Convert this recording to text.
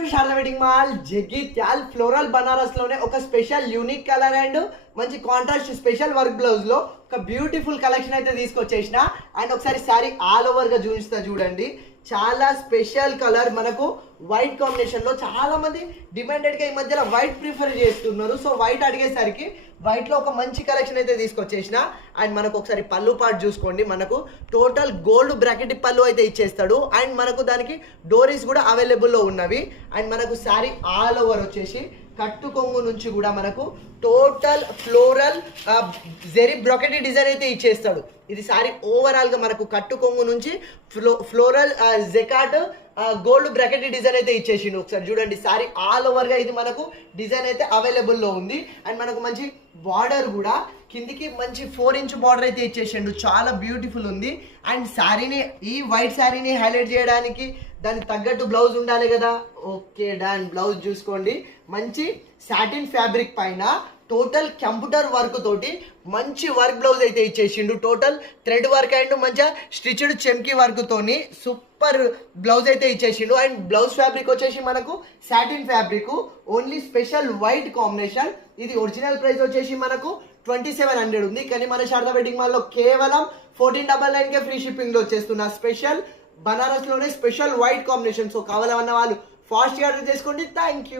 Welcome to Sharada wedding mall Jagtial floral Banaras లోనే ఒక special unique colour and మంచి కాంట్రాస్ట్ స్పెషల్ వర్క్ బ్లౌజ్ లో ఒక బ్యూటిఫుల్ కలెక్షన్ అయితే తీసుకొచ్చేసిన. అండ్ ఒకసారి శారీ ఆల్ ఓవర్ గా చూపిస్తా చూడండి. చాలా స్పెషల్ కలర్, మనకు వైట్ కాంబినేషన్ లో చాలా మంది డిమాండెడ్ గా ఈ మధ్యలో వైట్ ప్రిఫర్ చేస్తున్నారు. సో వైట్ అడిగేసరికి వైట్ లో ఒక మంచి కలెక్షన్ అయితే తీసుకొచ్చేసిన. అండ్ మనకు ఒకసారి పళ్ళు పార్ట్ చూసుకోండి, మనకు టోటల్ గోల్డ్ బ్రాకెట్ పళ్ళు అయితే ఇచ్చేస్తాడు. అండ్ మనకు దానికి డోరీస్ కూడా అవైలబుల్లో ఉన్నవి. అండ్ మనకు శారీ ఆల్ ఓవర్ వచ్చేసి కట్టు కొంగు నుంచి కూడా మనకు total floral zari bracket design అయితే ఇచ్చేస్తాడు. ఇది సారీ ఓవరాల్ గా మనకు కట్టు కొంగు నుంచి floral jacquard gold bracket design అయితే ఇచ్చేసిండు. ఒకసారి చూడండి, సారీ ఆల్ ఓవర్ గా ఇది మనకు డిజైన్ అయితే అవైలబుల్ లో ఉంది. అండ్ మనకు మంచి బార్డర్ కూడా కిందికి మంచి 4 ఇంచ్ బార్డర్ అయితే ఇచ్చేసిండు, చాలా బ్యూటిఫుల్ ఉంది. అండ్ శారీని, ఈ వైట్ శారీని హైలైట్ చేయడానికి దానికి తగ్గట్టు బ్లౌజ్ ఉండాలి కదా. Okay done. బ్లౌజ్ చూసుకోండి, మంచి సాటిన్ ఫ్యాబ్రిక్ పైన టోటల్ కంప్యూటర్ వర్క్ తోటి మంచి వర్క్ బ్లౌజ్ అయితే ఇచ్చేసిండు. టోటల్ థ్రెడ్ వర్క్ అండ్ మంచిగా స్టిచ్డ్ చెమ్కీ వర్క్ తోని సూపర్ బ్లౌజ్ అయితే ఇచ్చేసిండు. అండ్ బ్లౌజ్ ఫ్యాబ్రిక్ వచ్చేసి మనకు satin fabric, only special white combination. ఇది ఒరిజినల్ ప్రైస్ వచ్చేసి మనకు 2700 ఉంది, కానీ మన శారదా వెడ్డింగ్ మాల్ లో కేవలం 1499 కే ఫ్రీ షిప్పింగ్ లో వచ్చేస్తున్న స్పెషల్ బనారస్ లోనే స్పెషల్ వైట్ కాంబినేషన్. సో కావాలన్న వాళ్ళు ఫాస్ట్ ఆర్డర్ చేసుకోండి. Thank you.